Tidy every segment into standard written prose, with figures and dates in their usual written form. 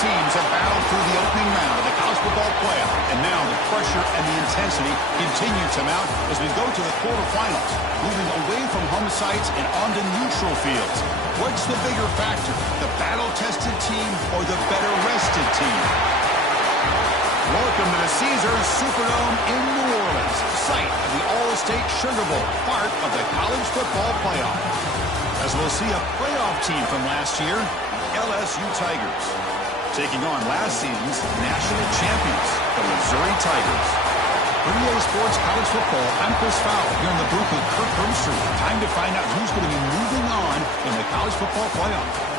teams have battled through the opening round of the college football playoff, and now the pressure and the intensity continue to mount as we go to the quarterfinals, moving away from home sites and onto neutral fields. What's the bigger factor, the battle-tested team or the better-rested team? Welcome to the Caesars Superdome in New Orleans, site of the All-State Sugar Bowl, part of the college football playoff. As we'll see a playoff team from last year, LSU Tigers, taking on last season's national champions, the Missouri Tigers. For EA Sports College Football, I'm Chris Fowler here in the booth with Kirk Herbstreit. Time to find out who's going to be moving on in the college football playoff.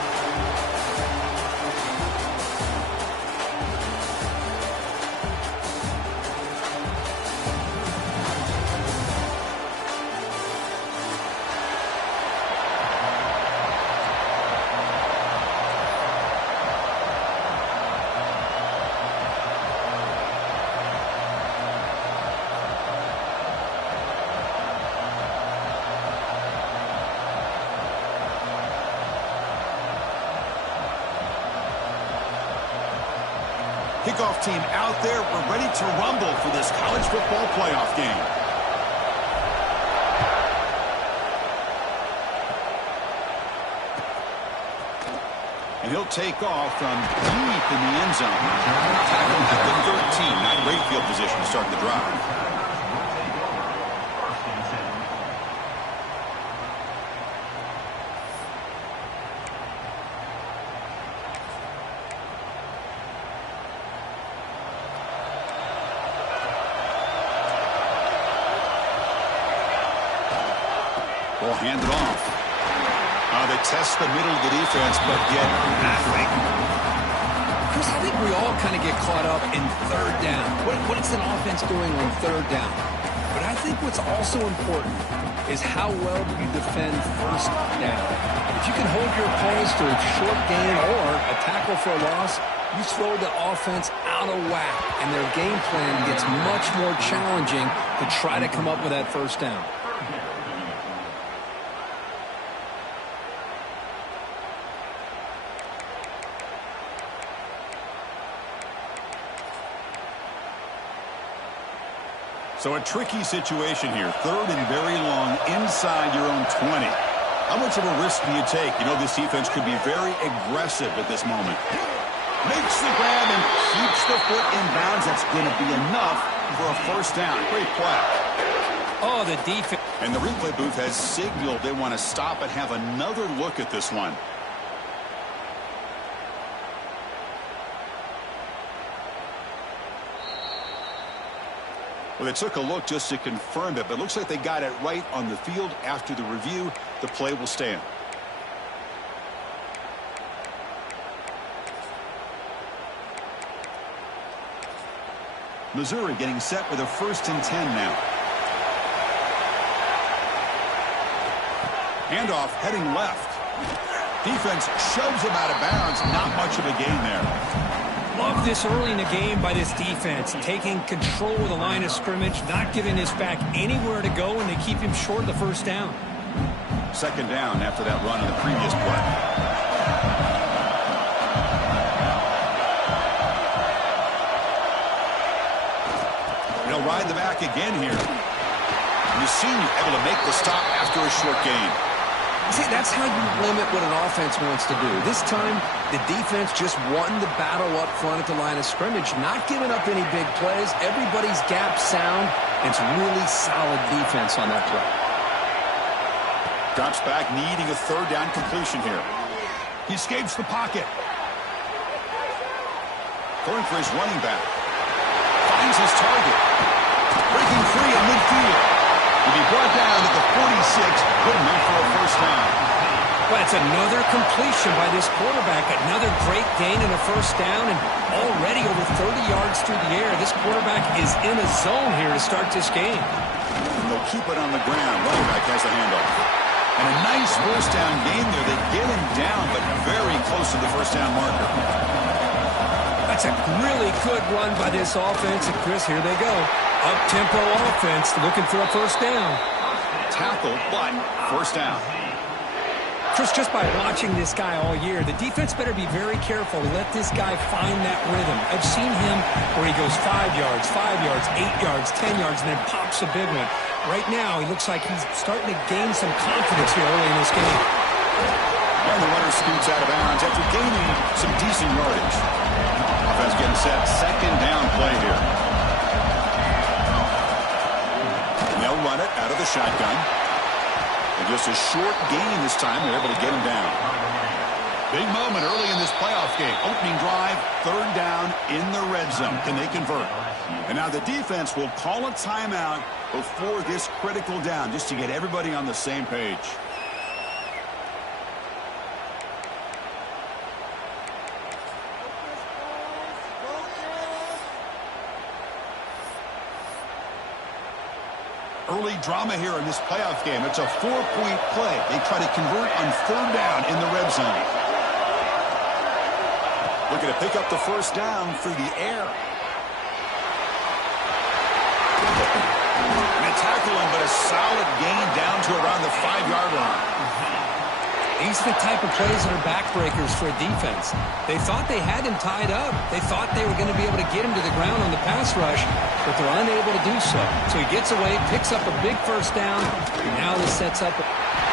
Kickoff team out there. We're ready to rumble for this college football playoff game. And he'll take off from deep in the end zone. Tackle at the 13. Not great field position to start the drive. Ball handed off. They test the middle of the defense, but get nothing. Chris, I think we all kind of get caught up in third down. What is an offense doing on third down? But I think what's also important is how well do you defend first down. If you can hold your opponents to a short gain or a tackle for a loss, you throw the offense out of whack, and their game plan gets much more challenging to try to come up with that first down. So a tricky situation here. Third and very long inside your own 20. How much of a risk do you take? You know, this defense could be very aggressive at this moment. Makes the grab and keeps the foot in bounds. That's going to be enough for a first down. Great play. Oh, the defense. And the replay booth has signaled they want to stop and have another look at this one. Well, they took a look just to confirm it, but it looks like they got it right on the field. After the review, the play will stand. Missouri getting set with a 1st and 10 now. Handoff heading left. Defense shoves him out of bounds. Not much of a gain there. Love this early in the game by this defense, taking control of the line of scrimmage, not giving this back anywhere to go, and they keep him short of the first down. Second down after that run on the previous play. They'll ride the back again here. You see you able to make the stop after a short gain. See, that's how you limit what an offense wants to do. This time, the defense just won the battle up front at the line of scrimmage, not giving up any big plays. Everybody's gap sound. It's really solid defense on that play. Drops back, needing a third down completion here. He escapes the pocket. Going for his running back. Finds his target. Breaking free in midfield. To be brought down at the 46, good enough for a first down. Well, it's another completion by this quarterback. Another great gain in a first down, and already over 30 yards through the air. This quarterback is in a zone here to start this game. And they'll keep it on the ground. Running back has the handoff. And a nice first down gain there. They get him down, but very close to the first down marker. That's a really good run by this offense. And Chris, here they go. Up-tempo offense looking for a first down. Tackle, but first down. Chris, just by watching this guy all year, the defense better be very careful to let this guy find that rhythm. I've seen him where he goes 5 yards, 8 yards, 10 yards, and then pops a big one. Right now, he looks like he's starting to gain some confidence here early in this game. And the runner scoots out of bounds after gaining some decent yardage. Offense getting set. Second down play here. And they'll run it out of the shotgun. And just a short gain this time. They're able to get him down. Big moment early in this playoff game. Opening drive, third down in the red zone. Can they convert? And now the defense will call a timeout before this critical down just to get everybody on the same page. Early drama here in this playoff game. It's a 4-point play. They try to convert on third down in the red zone. Looking to pick up the first down through the air. And a tackle him, but a solid gain down to around the 5-yard line. These are the type of plays that are backbreakers for a defense. They thought they had him tied up. They thought they were going to be able to get him to the ground on the pass rush, but they're unable to do so. So he gets away, picks up a big first down, and now this sets up a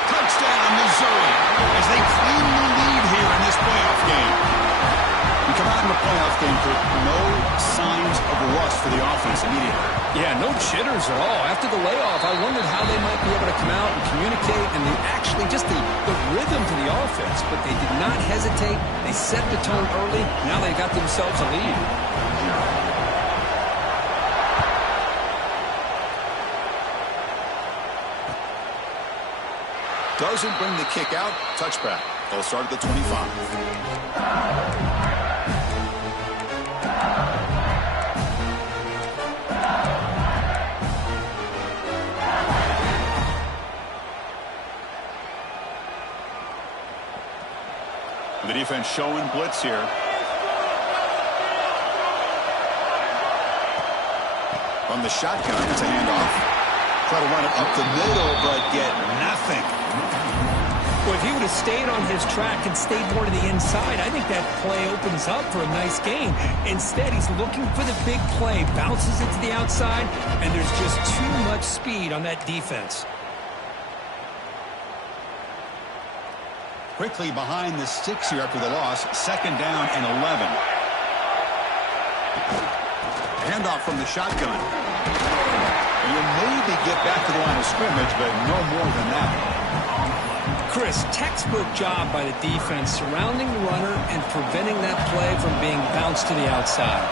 touchdown, Missouri, as they claim the lead here in this playoff game. We come out in the playoff game with no signs of rust for the offense immediately. Yeah, no jitters at all. After the layoff, I wondered how they might be able to come out and communicate and actually just the rhythm to the offense. But they did not hesitate. They set the tone early. Now they got themselves a lead. Doesn't bring the kick out. Touchback. They'll start at the 25. The defense showing blitz here. From the shotgun, it's a handoff. Try to run it up the middle, but get nothing. Well, if he would have stayed on his track and stayed more to the inside, I think that play opens up for a nice gain. Instead, he's looking for the big play, bounces it to the outside, and there's just too much speed on that defense. Quickly behind the sticks here after the loss. Second down and 11. Handoff from the shotgun. You'll maybe get back to the line of scrimmage, but no more than that. Chris, textbook job by the defense surrounding the runner and preventing that play from being bounced to the outside.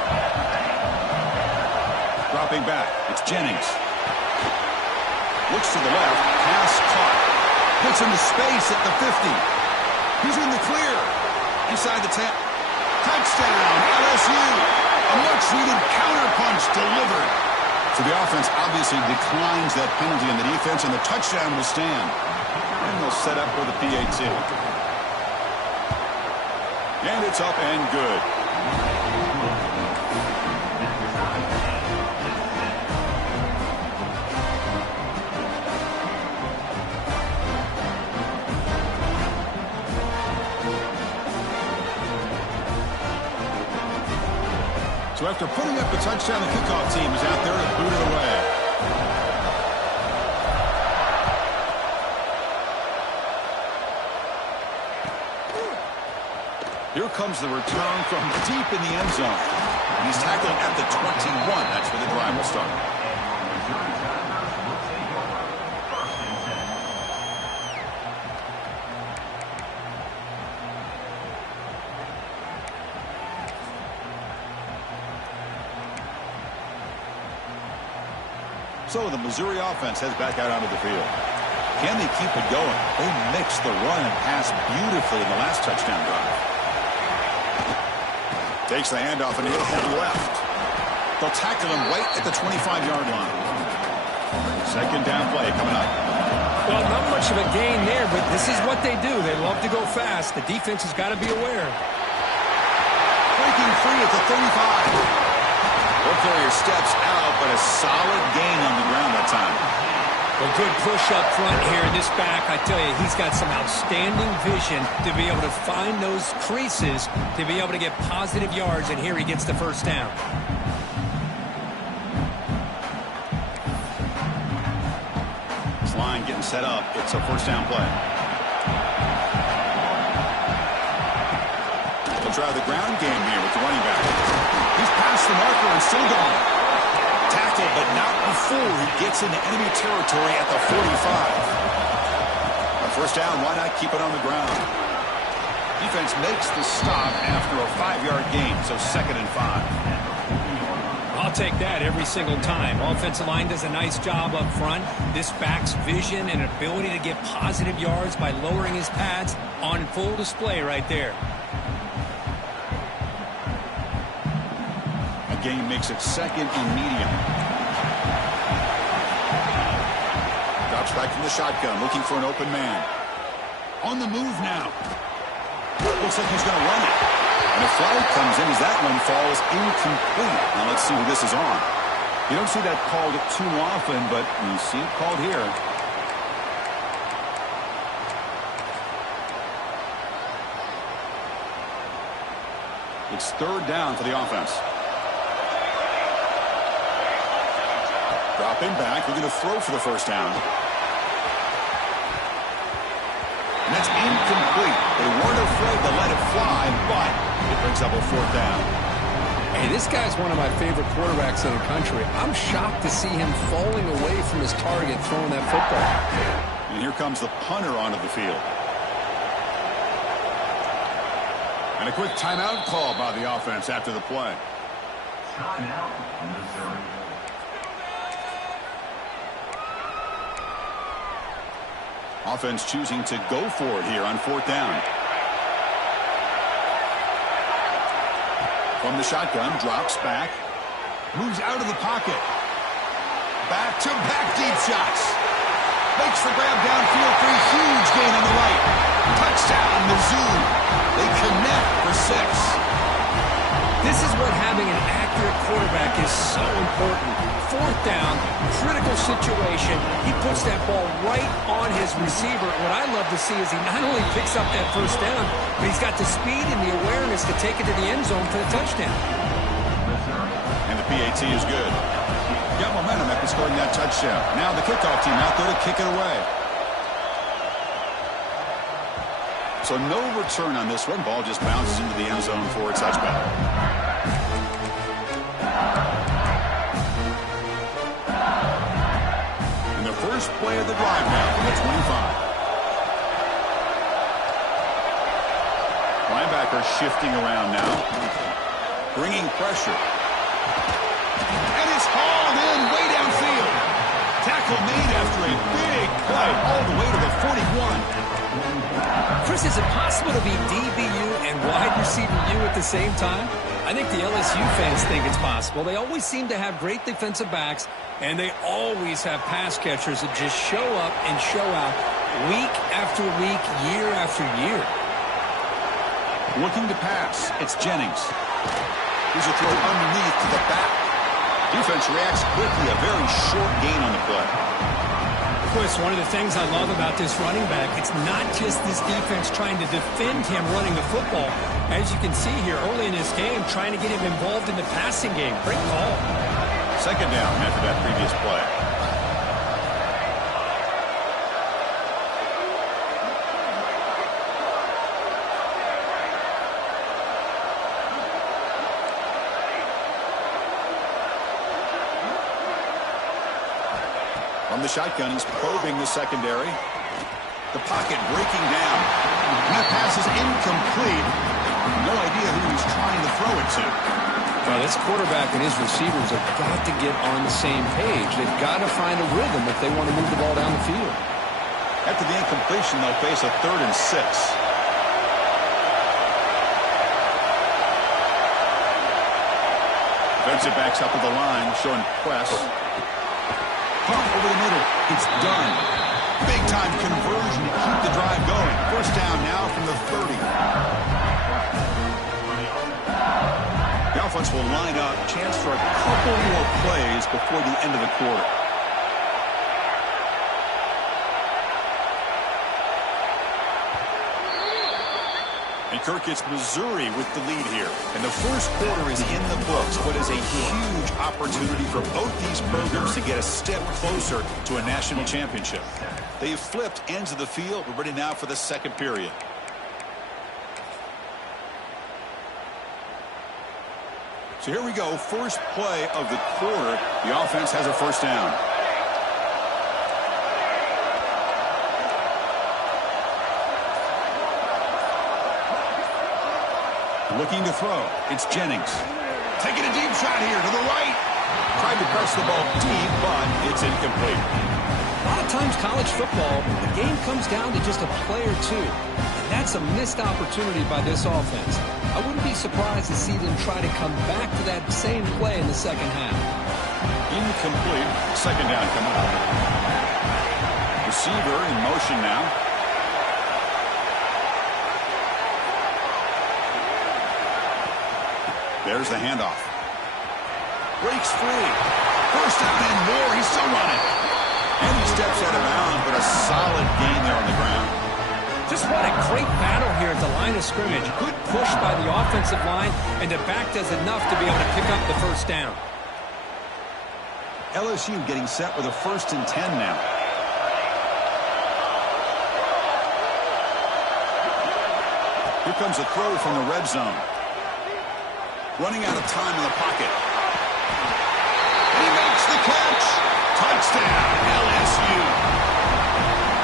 Dropping back. It's Jennings. Looks to the left. Pass caught. Gets into space at the 50. He's in the clear. Inside the 10. Touchdown, LSU. A much-needed counterpunch delivered. So the offense obviously declines that penalty in the defense, and the touchdown will stand. And they'll set up for the PAT. And it's up and good. So after putting up the touchdown, the kickoff team is out there to boot it away. Here comes the return from deep in the end zone. And he's tackled at the 21. That's where the drive will start. So the Missouri offense heads back out onto the field. Can they keep it going? They mixed the run and pass beautifully in the last touchdown drive. Takes the handoff and he'll head left. They'll tackle him right at the 25-yard line. Second down play coming up. Well, not much of a gain there, but this is what they do. They love to go fast. The defense has got to be aware. Breaking free at the 35. Ball carrier steps out, but a solid gain on the ground that time. Well, good push up front here. This back, I tell you, he's got some outstanding vision to be able to find those creases, to be able to get positive yards, and here he gets the first down. This line getting set up. It's a first down play. They'll try the ground game here with the running back. He's past the marker and still gone. Tackled, but not before he gets into enemy territory at the 45. A first down, why not keep it on the ground? Defense makes the stop after a 5-yard gain, so 2nd and 5. I'll take that every single time. Offensive line does a nice job up front. This back's vision and ability to get positive yards by lowering his pads on full display right there. Game makes it 2nd and medium. Drops back from the shotgun, looking for an open man. On the move now. Looks like he's going to run it. And a flag comes in as that one falls incomplete. Now let's see who this is on. You don't see that called too often, but you see it called here. It's 3rd down for the offense. Dropping back. We're going to throw for the first down. And that's incomplete. They weren't afraid to let it fly, but it brings up a 4th down. Hey, this guy's one of my favorite quarterbacks in the country. I'm shocked to see him falling away from his target throwing that football. And here comes the punter onto the field. And a quick timeout call by the offense after the play. Timeout, Missouri. Offense choosing to go for it here on 4th down. From the shotgun, drops back. Moves out of the pocket. Back-to-back deep shots. Makes the grab downfield for a huge gain on the right. Touchdown, Mizzou. They connect for 6. This is what having an accurate quarterback is so important. 4th down, critical situation. He puts that ball right on his receiver. What I love to see is he not only picks up that first down, but he's got the speed and the awareness to take it to the end zone for the touchdown. And the PAT is good. Got momentum after scoring that touchdown. Now the kickoff team out there to kick it away. So no return on this one. Ball just bounces into the end zone for a touchback. And the first play of the drive now from the 25. Linebacker shifting around now. Bringing pressure. And it's hauled in way downfield. Tackle made after a big play all the way to the 41. Chris, is it possible to be DBU and wide receiver U at the same time? I think the LSU fans think it's possible. They always seem to have great defensive backs, and they always have pass catchers that just show up and show out week after week, year after year. Looking to pass. It's Jennings. Here's a throw underneath to the back. Defense reacts quickly. A very short gain on the play. Chris, one of the things I love about this running back, it's not just this defense trying to defend him running the football. As you can see here early in this game, trying to get him involved in the passing game. Great call. 2nd down after that previous play. From the shotgun, he's probing the secondary. The pocket breaking down. And that pass is incomplete. No idea who he's trying to throw it to. Well, this quarterback and his receivers have got to get on the same page. They've got to find a rhythm if they want to move the ball down the field. After the incompletion, they'll face a 3rd and 6. Defensive backs up to the line, showing press. Pump over the middle. It's done. Big-time conversion to keep the drive going. First down now from the 30. The offense will line up. Chance for a couple more plays before the end of the quarter. And Kirk, gets Missouri with the lead here. And the first quarter is in the books, but is a huge opportunity for both these programs to get a step closer to a national championship. They've flipped ends of the field. We're ready now for the second period. So here we go. First play of the quarter. The offense has a first down. Looking to throw. It's Jennings. Taking a deep shot here to the right. Tried to press the ball deep, but it's incomplete. A lot of times college football, the game comes down to just a play or two. And that's a missed opportunity by this offense. I wouldn't be surprised to see them try to come back to that same play in the second half. Incomplete. Second down coming up. Receiver in motion now. There's the handoff. Breaks free. First down and more. He's still running. And he steps out of bounds, but a solid gain there on the ground. Just what a great battle here at the line of scrimmage. Good push by the offensive line, and the back does enough to be able to pick up the first down. LSU getting set with a 1st and 10 now. Here comes a throw from the red zone. Running out of time in the pocket. And he makes the catch. Touchdown, LSU.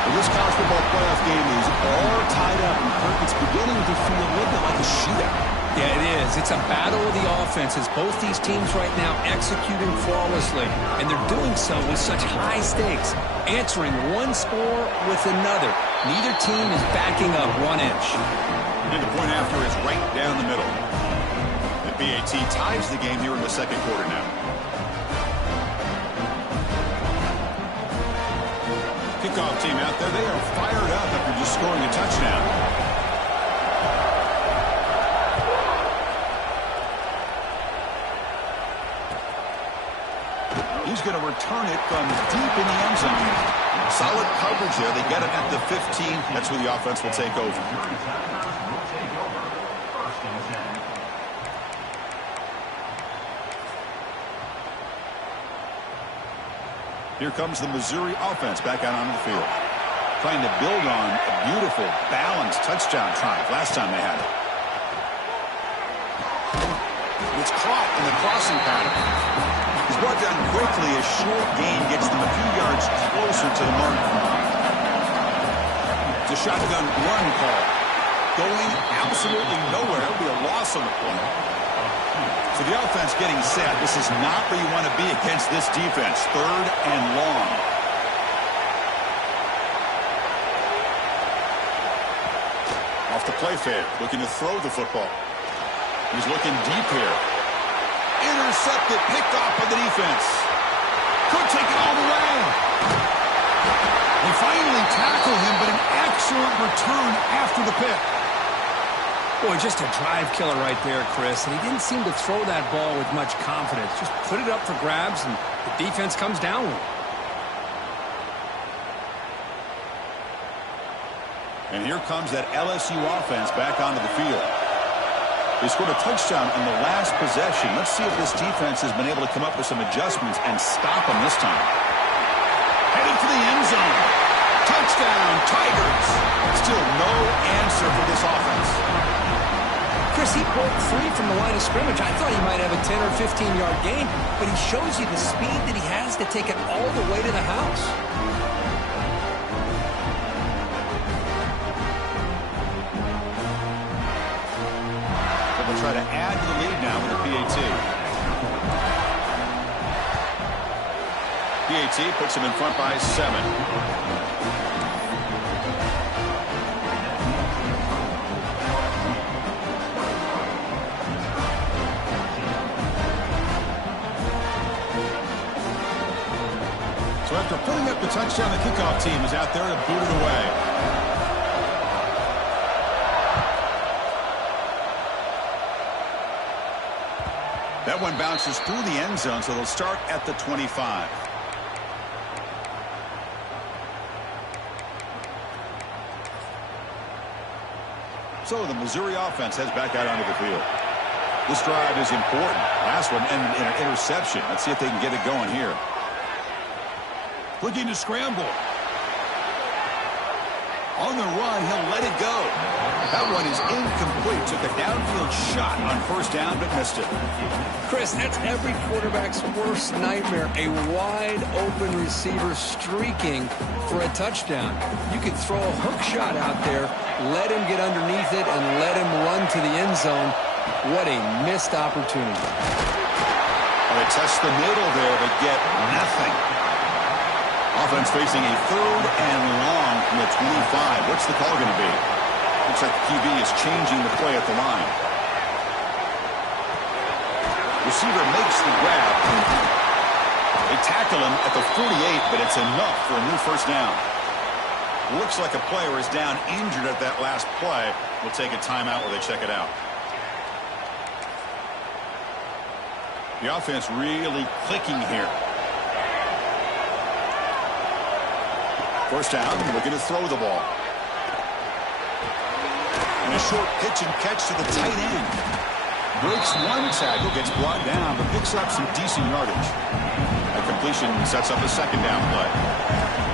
Well, this college football playoff game is all tied up, and Kirk, it's beginning to feel a little bit like a shootout. Yeah, it is. It's a battle of the offenses. Both these teams right now executing flawlessly, and they're doing so with such high stakes, answering one score with another. Neither team is backing up 1 inch. And the point after is right down the middle. BAT ties the game here in the second quarter now. Kickoff team out there. They are fired up after just scoring a touchdown. He's going to return it from deep in the end zone. Solid coverage there. They get it at the 15. That's where the offense will take over. Here comes the Missouri offense back out onto the field. Trying to build on a beautiful, balanced touchdown triumph last time they had it. It's caught in the crossing pattern. He's brought down quickly. A short gain gets them a few yards closer to the mark. It's a shotgun run call. Going absolutely nowhere. It'll be a loss on the play. So the offense getting set. This is not where you want to be against this defense. 3rd and long. Off the play fake. Looking to throw the football. He's looking deep here. Intercepted. Picked off by the defense. Could take it all the way. They finally tackle him, but an excellent return after the pick. Boy, just a drive killer right there, Chris. And he didn't seem to throw that ball with much confidence. Just put it up for grabs, and the defense comes down with it. And here comes that LSU offense back onto the field. They scored a touchdown in the last possession. Let's see if this defense has been able to come up with some adjustments and stop them this time. Headed for the end zone. Touchdown, Tigers. Still no answer for this offense. Chris, he broke free from the line of scrimmage. I thought he might have a 10 or 15-yard gain, but he shows you the speed that he has to take it all the way to the house. They'll try to add to the lead now with a PAT. PAT puts him in front by 7. So after putting up the touchdown, the kickoff team is out there to boot it away. That one bounces through the end zone, so they'll start at the 25. So the Missouri offense heads back out onto the field. This drive is important. Last one ended in an interception. Let's see if they can get it going here. Looking to scramble. On the run, he'll let it go. That one is incomplete. Took a downfield shot on first down, but missed it. Chris, that's every quarterback's worst nightmare. A wide-open receiver streaking for a touchdown. You could throw a hook shot out there, let him get underneath it, and let him run to the end zone. What a missed opportunity. Well, they test the middle there, but get nothing. Offense facing a 3rd and long from the 25. What's the call going to be? Looks like the QB is changing the play at the line. Receiver makes the grab. They tackle him at the 48, but it's enough for a new first down. Looks like a player is down injured at that last play. We'll take a timeout while they check it out. The offense really clicking here. First down, looking to throw the ball. And a short pitch and catch to the tight end. Breaks one tackle, gets brought down, but picks up some decent yardage. A completion sets up a second down play.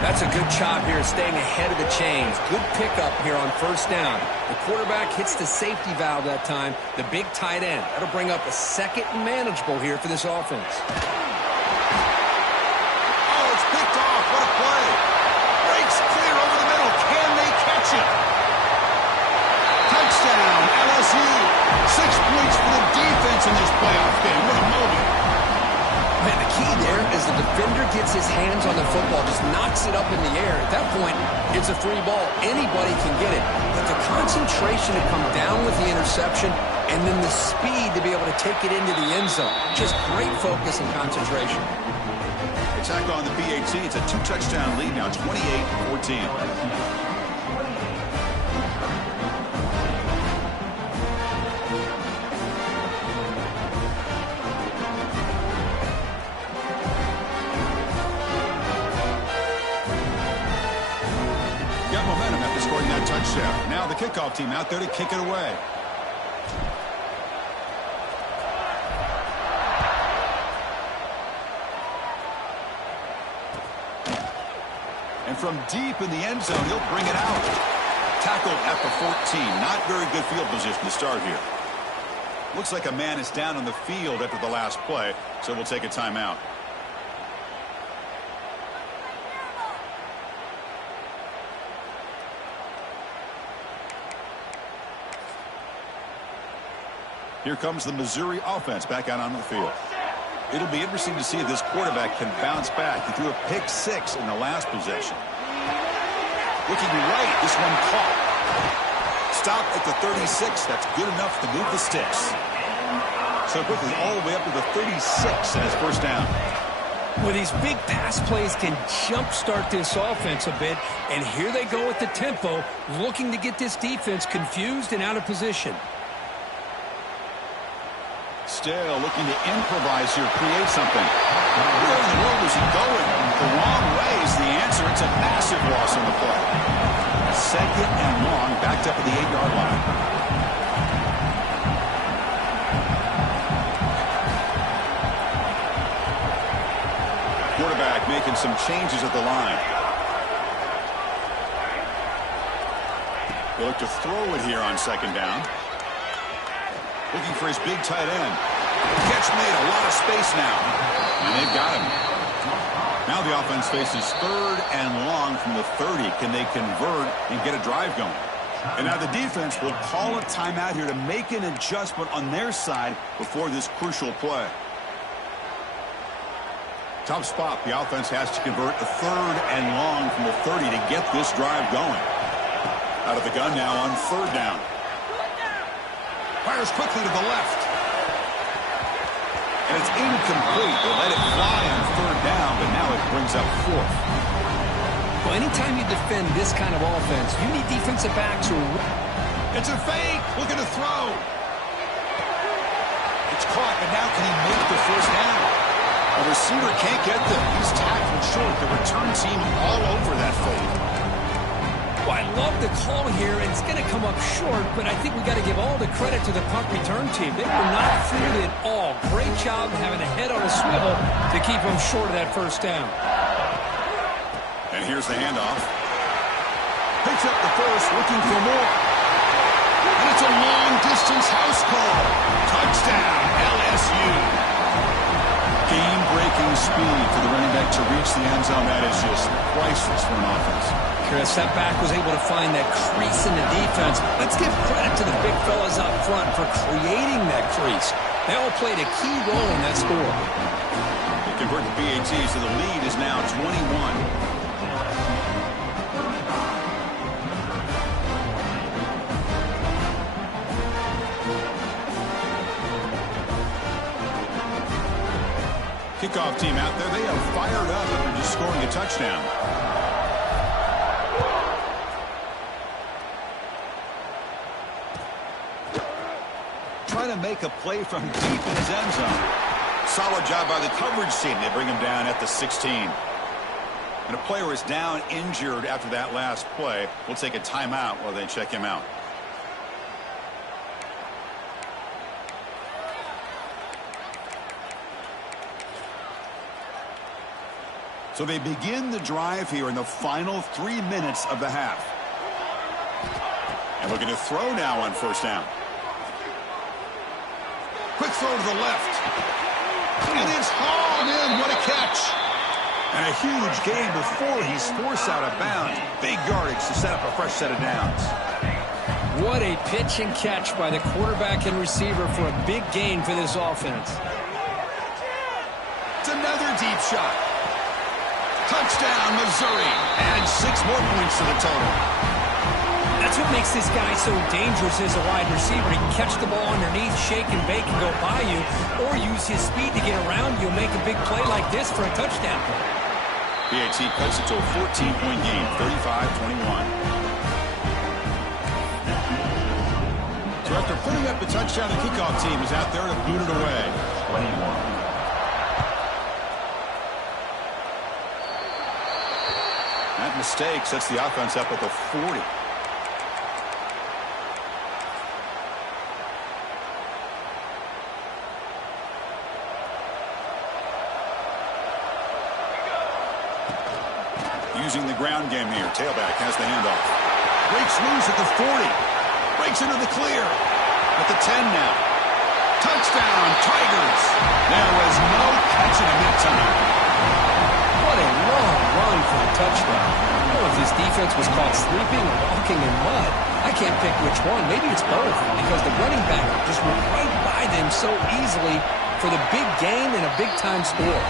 That's a good job here, staying ahead of the chains. Good pickup here on first down. The quarterback hits the safety valve that time, the big tight end. That'll bring up a second and manageable here for this offense. Oh, it's picked off. What a play. Breaks clear over the middle. Can they catch it? Touchdown, LSU. 6 points for the defense in this playoff game. What a moment. Man, the key there is the defender gets his hands on the football, just knocks it up in the air. At that point, it's a free ball. Anybody can get it. But the concentration to come down with the interception and then the speed to be able to take it into the end zone. Just great focus and concentration. Attack on the PAT. It's a 2-touchdown lead now, 28-14. Got momentum after scoring that touchdown. Now the kickoff team out there to kick it away. And from deep in the end zone, he'll bring it out. Tackled at the 14. Not very good field position to start here. Looks like a man is down on the field after the last play, so we'll take a timeout. Here comes the Missouri offense back out onto the field. It'll be interesting to see if this quarterback can bounce back. He threw a pick 6 in the last possession. Looking right, this one caught. Stop at the 36. That's good enough to move the sticks. So quickly all the way up to the 36 and his first down. Well, these big pass plays can jumpstart this offense a bit, and here they go with the tempo, looking to get this defense confused and out of position. Still looking to improvise here, create something. Where in the world was he going? The wrong way is the answer. It's a massive loss on the play. Second and long, backed up at the 8-yard line. Quarterback making some changes at the line. They look to throw it here on second down. Looking for his big tight end. Catch made, a lot of space now. And they've got him. Now the offense faces 3rd and long from the 30. Can they convert and get a drive going? And now the defense will call a timeout here to make an adjustment on their side before this crucial play. Tough spot. The offense has to convert a 3rd and long from the 30 to get this drive going. Out of the gun now on 3rd down. Fires quickly to the left. And it's incomplete. They let it fly on 3rd down, but now it brings up 4th. Well, anytime you defend this kind of offense, you need defensive backs who... It's a fake. Looking to throw. It's caught, but now can he make the first down? A receiver can't get them. He's tackled short. The return team all over that fake. Well, I love the call here, and it's going to come up short, but I think we got to give all the credit to the punt return team. They were not fooled at all. Great job having a head on a swivel to keep them short of that first down. And here's the handoff. Picks up the first, looking for more. And it's a long-distance house call. Touchdown, LSU. Game-breaking speed for the running back to reach the end zone. That is just priceless for an offense. Chris, that back was able to find that crease in the defense. Let's give credit to the big fellas up front for creating that crease. They all played a key role in that score. They convert the PAT, so the lead is now 21. Kickoff team out there. They are fired up after just scoring a touchdown. Trying to make a play from deep in his end zone. Solid job by the coverage team. They bring him down at the 16. And a player is down injured after that last play. We'll take a timeout while they check him out. So they begin the drive here in the final 3 minutes of the half. And looking to throw now on first down. Quick throw to the left. And it's hauled in. What a catch. And a huge gain before he's forced out of bounds. Big yardage to set up a fresh set of downs. What a pitch and catch by the quarterback and receiver for a big gain for this offense. It's another deep shot. Touchdown, Missouri. Added 6 more points to the total. That's what makes this guy so dangerous as a wide receiver. He can catch the ball underneath, shake and bake and go by you, or use his speed to get around you and make a big play like this for a touchdown. PAT cuts it to a 14-point game, 35-21. So after putting up the touchdown, the kickoff team is out there to boot it away. 21. That mistake sets the offense up at the 40. Using the ground game here. Tailback has the handoff. Breaks loose at the 40. Breaks into the clear. At the 10 now. Touchdown, Tigers. There was no catching him that time. What a long run for a touchdown. I don't know if this defense was caught sleeping or walking in mud. I can't pick which one. Maybe it's both, because the running back just went right by them so easily for the big gain and a big-time score.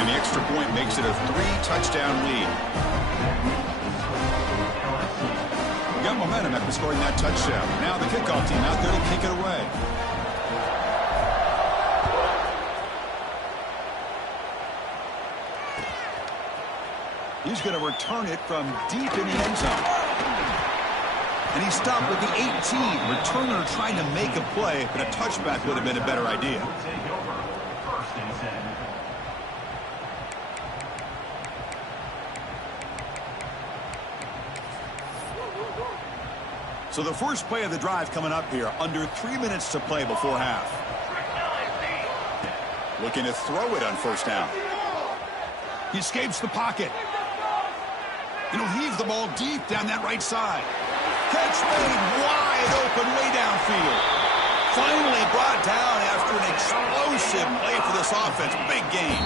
And the extra point makes it a 3-touchdown lead. Got momentum after scoring that touchdown. Now the kickoff team out there to kick it away. He's going to return it from deep in the end zone. And he stopped with the 18. Returner trying to make a play, but a touchback would have been a better idea. So the first play of the drive coming up here, under 3 minutes to play before half. Looking to throw it on first down. He escapes the pocket. He'll heave the ball deep down that right side. Catch made wide open way downfield. Finally brought down after an explosive play for this offense. Big game.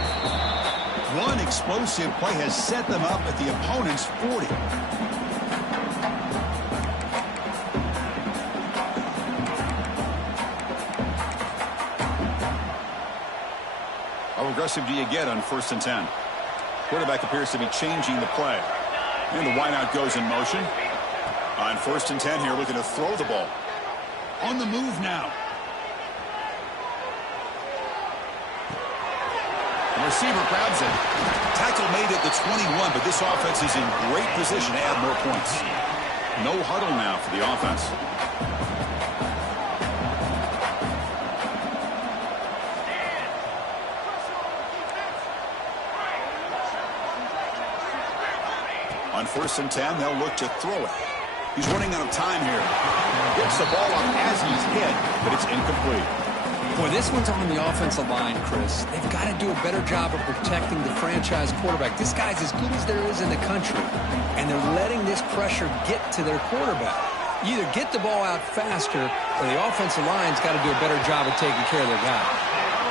One explosive play has set them up at the opponent's 40. How aggressive do you get on 1st and 10? Quarterback appears to be changing the play. And the wideout goes in motion. On 1st and 10 here, looking to throw the ball. On the move now. The receiver grabs it. Tackle made at the 21, but this offense is in great position to add more points. No huddle now for the offense. On 1st and 10, they'll look to throw it. He's running out of time here. Gets the ball up as he's hit, but it's incomplete. Boy, this one's on the offensive line, Chris. They've got to do a better job of protecting the franchise quarterback. This guy's as good as there is in the country, and they're letting this pressure get to their quarterback. You either get the ball out faster, or the offensive line's got to do a better job of taking care of their guy.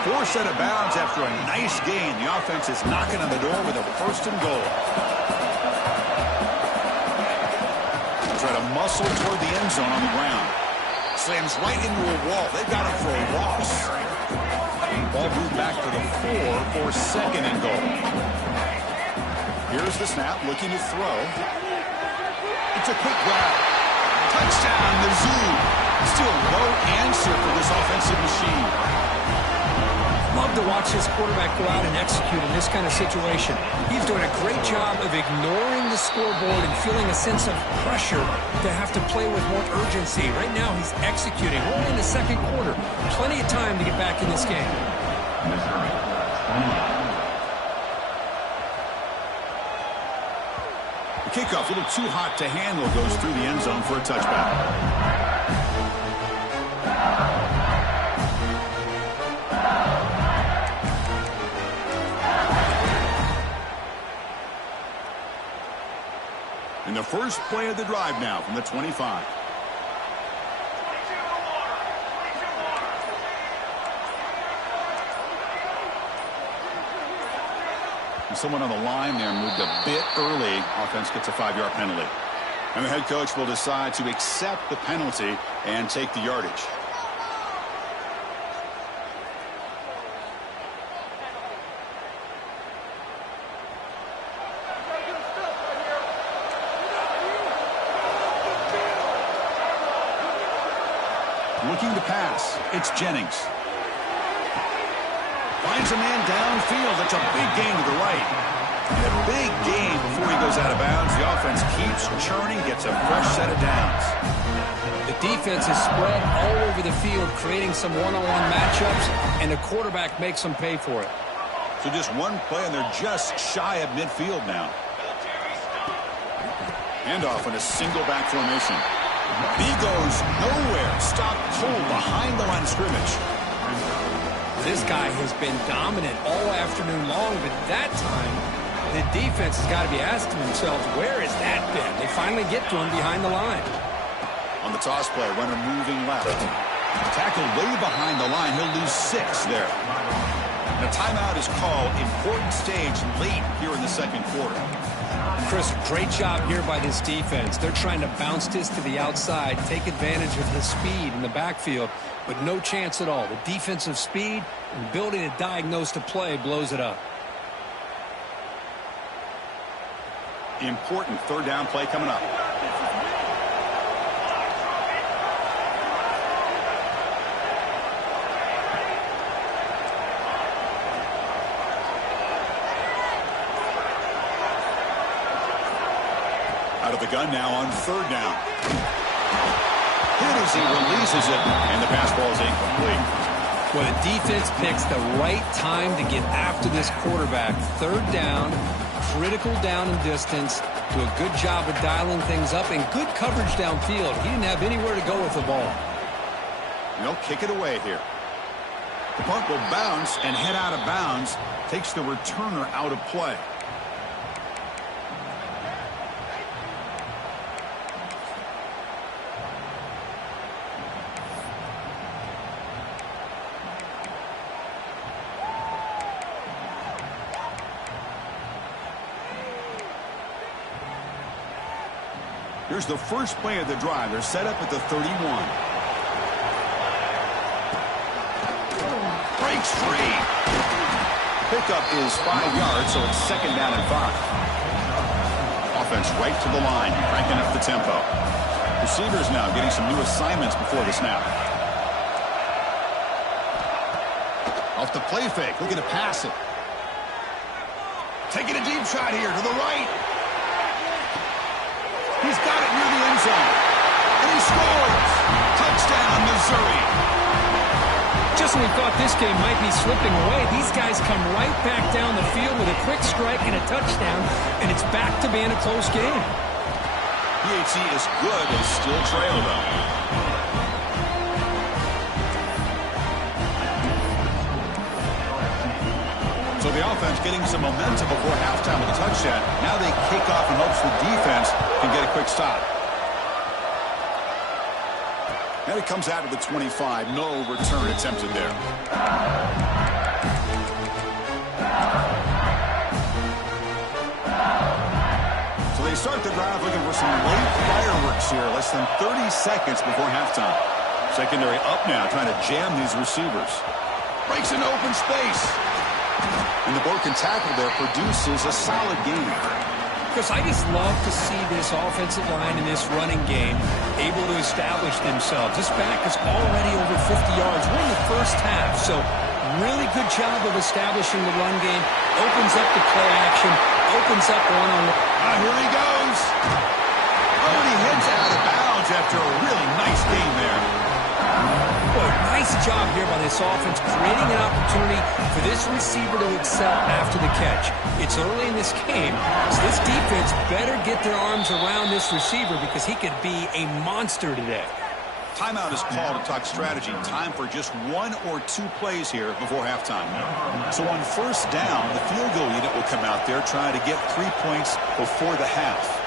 Forced out of bounds after a nice gain. The offense is knocking on the door with a 1st and goal. Try to muscle toward the end zone on the ground. Slams right into a wall. They've got him for a loss. Ball moved back to the 4 for 2nd and goal. Here's the snap, looking to throw. It's a quick grab. Touchdown, Mizzou. Still no answer for this offensive machine. Love to watch this quarterback go out and execute in this kind of situation. He's doing a great job of ignoring the scoreboard and feeling a sense of pressure to have to play with more urgency. Right now, he's executing. We're in the 2nd quarter. Plenty of time to get back in this game. The kickoff, a little too hot to handle, goes through the end zone for a touchback. And the first play of the drive now from the 25. And someone on the line there moved a bit early. Offense gets a 5-yard penalty. And the head coach will decide to accept the penalty and take the yardage. Looking to pass. It's Jennings. Finds a man downfield. That's a big gain to the right. And a big gain before he goes out of bounds. The offense keeps churning, gets a fresh set of downs. The defense is spread all over the field, creating some one-on-one matchups, and the quarterback makes them pay for it. So just one play, and they're just shy of midfield now. Handoff in a single back formation. He goes nowhere. Stop cold behind the line of scrimmage. This guy has been dominant all afternoon long, but that time, the defense has got to be asking themselves, where has that been? They finally get to him behind the line. On the toss play, runner moving left. Tackled way behind the line. He'll lose 6 there. And a timeout is called. Important stage late here in the 2nd quarter. Chris, great job here by this defense. They're trying to bounce this to the outside, take advantage of his speed in the backfield, but no chance at all. The defensive speed and ability to diagnose the play blows it up. Important 3rd down play coming up. Out of the gun now on 3rd down. Hit as he releases it, and the pass ball is incomplete. Well, the defense picks the right time to get after this quarterback. 3rd down, critical down and distance. Do a good job of dialing things up, and good coverage downfield. He didn't have anywhere to go with the ball. And they'll kick it away here. The punt will bounce and head out of bounds. Takes the returner out of play. Here's the first play of the drive. They're set up at the 31. Breaks free. Pickup is 5 yards, so it's 2nd down and 5. Offense right to the line, cranking up the tempo. Receivers now getting some new assignments before the snap. Off the play fake, looking to pass it. Taking a deep shot here to the right. He's got it near the end zone. And he scores. Touchdown, Missouri. Just when we thought this game might be slipping away, these guys come right back down the field with a quick strike and a touchdown, and it's back to being a close game. PAT is good. They still trail, though. So the offense getting some momentum before halftime with a touchdown. Now they kick off in hopes the defense can get a quick stop. And it comes out of the 25. No return attempted there. So they start the drive looking for some late fireworks here. Less than 30 seconds before halftime. Secondary up now, trying to jam these receivers. Breaks into open space. And the broken tackle there produces a solid game. Chris, I just love to see this offensive line in this running game able to establish themselves. This back is already over 50 yards. We're in the first half, so really good job of establishing the run game. Opens up the play action, opens up one-on-one. Here he goes. Oh, and he heads out of bounds after a really nice game there. Boy, nice job here by this offense, creating an opportunity for this receiver to excel after the catch. It's early in this game, so this defense better get their arms around this receiver because he could be a monster today. Timeout is called to talk strategy. Time for just one or two plays here before halftime. So on first down, the field goal unit will come out there trying to get 3 points before the half.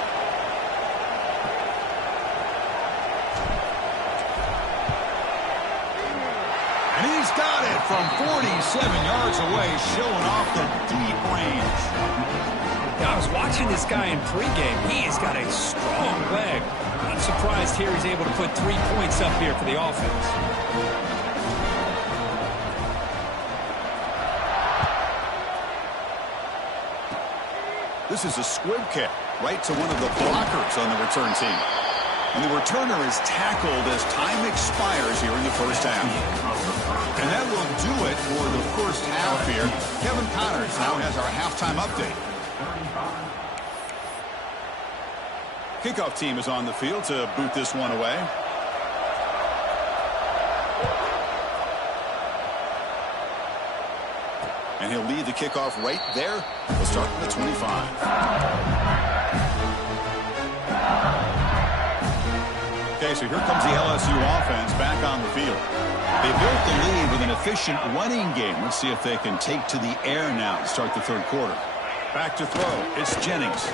Got it from 47 yards away, showing off the deep range. Now, I was watching this guy in pregame. He has got a strong leg. I'm surprised here he's able to put 3 points up here for the offense. This is a squib kick right to one of the blockers on the return team. And the returner is tackled as time expires here in the first half. And that will do it for the first half here. Kevin Connors now has our halftime update. Kickoff team is on the field to boot this one away. And he'll lead the kickoff right there. We'll start from the 25. Okay, so here comes the LSU offense back on the field. They built the lead with an efficient running game. Let's see if they can take to the air now to start the third quarter. Back to throw. It's Jennings.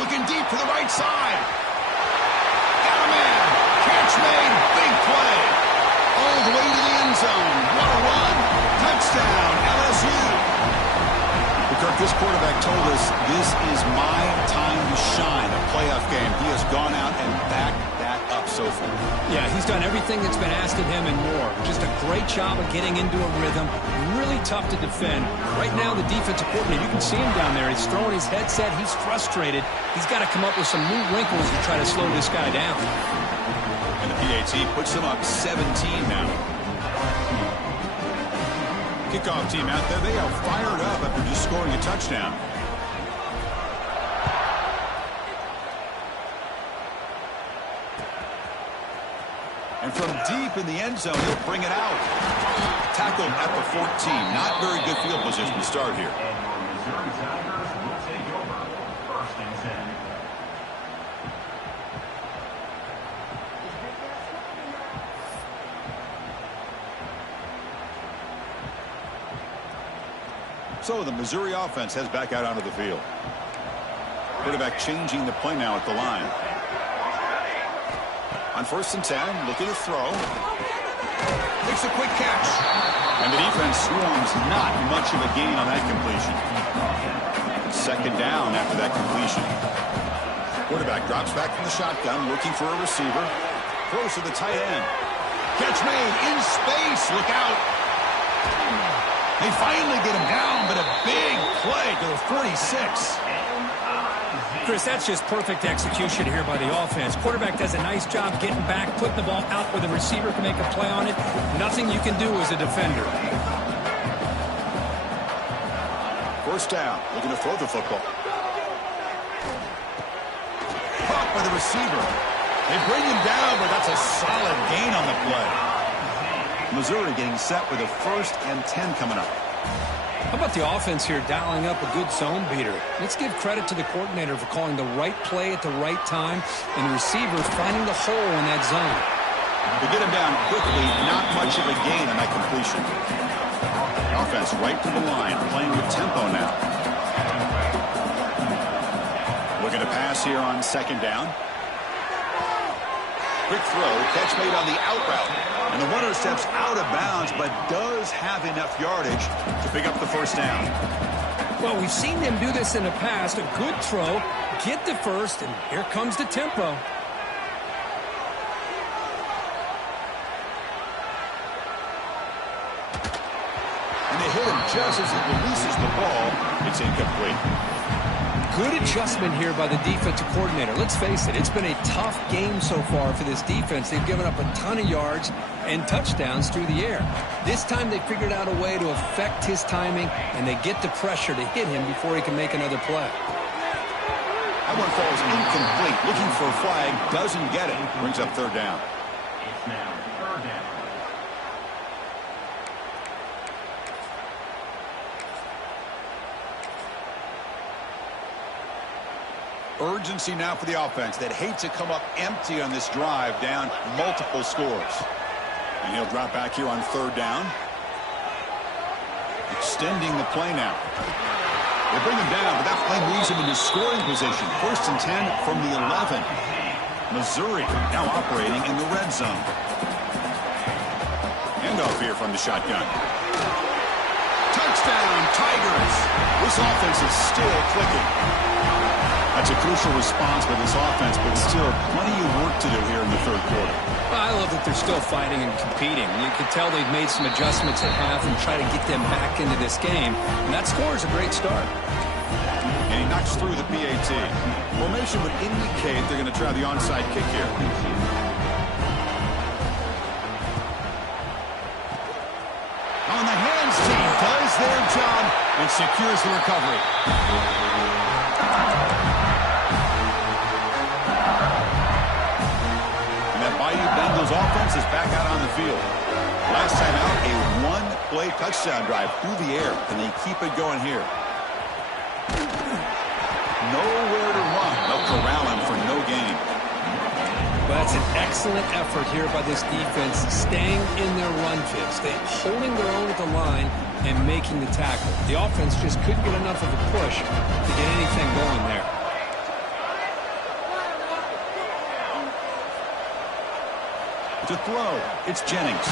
Looking deep to the right side. Got a man. Catch made. Big play. All the way to the end zone. What a run. Touchdown, LSU. Kirk, this quarterback told us this is my time to shine. A playoff game. He has gone out and backed that up so far. Yeah, he's done everything that's been asked of him and more. Just a great job of getting into a rhythm. Really tough to defend. Right now, the defensive coordinator, you can see him down there. He's throwing his headset. He's frustrated. He's got to come up with some new wrinkles to try to slow this guy down. And the PAT puts him up 17 now. Kickoff team out there. They are fired up after just scoring a touchdown. And from deep in the end zone, he'll bring it out. Tackled at the 14. Not very good field position to start here. Missouri Tigers will take over first and 10. So the Missouri offense heads back out onto the field. Quarterback changing the play now at the line. On first and 10, looking to throw. Makes a quick catch. And the defense swarms not much of a gain on that completion. Second down after that completion. Quarterback drops back from the shotgun, looking for a receiver. Throws to the tight end. Catch made in space. Look out. They finally get him down, but a big play to the 46. Chris, that's just perfect execution here by the offense. Quarterback does a nice job getting back, putting the ball out where the receiver can make a play on it. Nothing you can do as a defender. First down, looking to throw the football. Caught by the receiver. They bring him down, but that's a solid gain on the play. Missouri getting set with a 1st and 10 coming up. How about the offense here dialing up a good zone beater? Let's give credit to the coordinator for calling the right play at the right time and the receiver finding the hole in that zone. To get him down quickly, not much of a gain on that completion. Offense right to the line, playing with tempo now. Looking to pass here on second down. Quick throw, catch made on the out route. And the runner steps out of bounds, but does have enough yardage to pick up the first down. Well, we've seen them do this in the past. A good throw, get the first, and here comes the tempo. And they hit him just as he releases the ball. It's incomplete. Good adjustment here by the defensive coordinator. Let's face it, it's been a tough game so far for this defense. They've given up a ton of yards and touchdowns through the air. This time they figured out a way to affect his timing, and they get the pressure to hit him before he can make another play. That one falls incomplete. Looking for a flag, doesn't get it. Brings up third down. It's now third down. Urgency now for the offense that hates to come up empty on this drive, down multiple scores. And he'll drop back here on third down. Extending the play now. They bring him down, but that play moves him into scoring position. 1st and 10 from the 11. Missouri now operating in the red zone. Handoff here from the shotgun. Touchdown, Tigers! This offense is still clicking. That's a crucial response by this offense, but still plenty of work to do here in the third quarter. Well, I love that they're still fighting and competing. You can tell they've made some adjustments at half and try to get them back into this game. And that score is a great start. And he knocks through the PAT. Formation would indicate they're going to try the onside kick here. On the hands team does their job and secures the recovery. Bengals offense is back out on the field. Last time out, a one-play touchdown drive through the air. Can they keep it going here? Nowhere to run. They'll corral him for no gain. Well, that's an excellent effort here by this defense, staying in their run fits. They're holding their own at the line and making the tackle. The offense just couldn't get enough of a push to get anything going there. To throw, it's Jennings.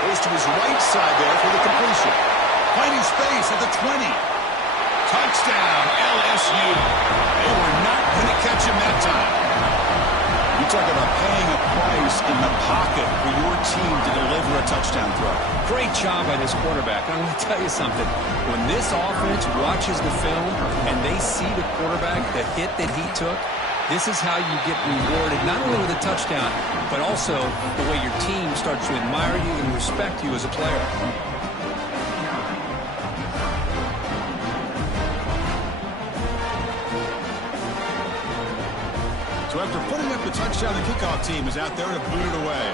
Goes to his right side there for the completion. Finding space at the 20. Touchdown, LSU. They were not going to catch him that time. You talk about paying a price in the pocket for your team to deliver a touchdown throw. Great job by this quarterback. And I'm going to tell you something. When this offense watches the film and they see the quarterback, the hit that he took, this is how you get rewarded, not only with a touchdown, but also the way your team starts to admire you and respect you as a player. So after putting up the touchdown, the kickoff team is out there to boot it away.